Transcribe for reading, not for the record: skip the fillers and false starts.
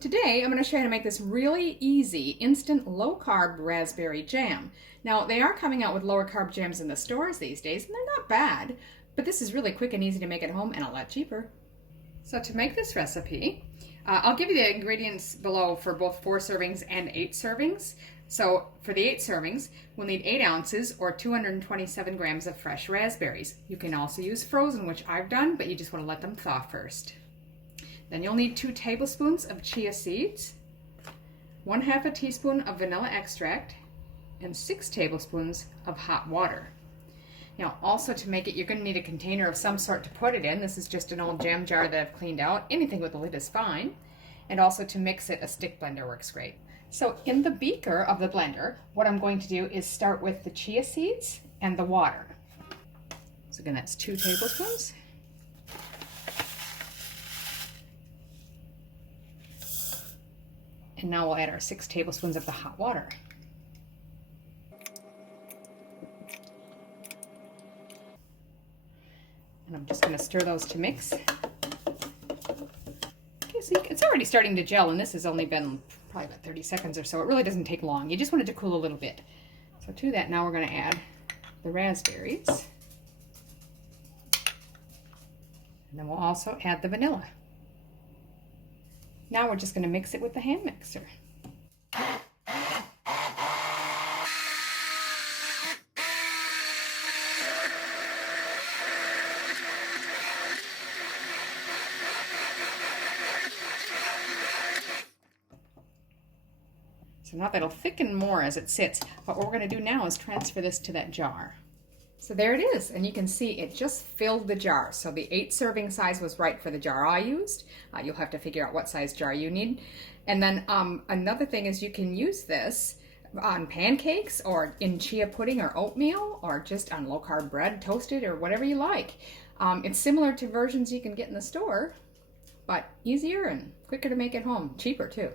Today I'm going to show you how to make this really easy instant low-carb raspberry jam. Now they are coming out with lower carb jams in the stores these days and they're not bad, but this is really quick and easy to make at home and a lot cheaper. So to make this recipe, I'll give you the ingredients below for both 4 servings and 8 servings. So for the 8 servings, we'll need 8 ounces or 227 grams of fresh raspberries. You can also use frozen, which I've done, but you just want to let them thaw first. Then you'll need 2 tablespoons of chia seeds, 1/2 a teaspoon of vanilla extract, and 6 tablespoons of hot water. Now also to make it, you're going to need a container of some sort to put it in. This is just an old jam jar that I've cleaned out. Anything with a lid is fine. And also to mix it, a stick blender works great. So in the beaker of the blender, what I'm going to do is start with the chia seeds and the water. So again, that's 2 tablespoons. And now we'll add our 6 tablespoons of the hot water. And I'm just going to stir those to mix. Okay, so it's already starting to gel, and this has only been probably about 30 seconds or so. It really doesn't take long. You just want it to cool a little bit. So to that, now we're going to add the raspberries. And then we'll also add the vanilla. Now we're just going to mix it with the hand mixer. So now that'll thicken more as it sits, but what we're going to do now is transfer this to that jar. So there it is, and you can see it just filled the jar. So the 8 serving size was right for the jar I used. You'll have to figure out what size jar you need. And then another thing is you can use this on pancakes or in chia pudding or oatmeal or just on low-carb bread, toasted or whatever you like. It's similar to versions you can get in the store, but easier and quicker to make at home, cheaper too.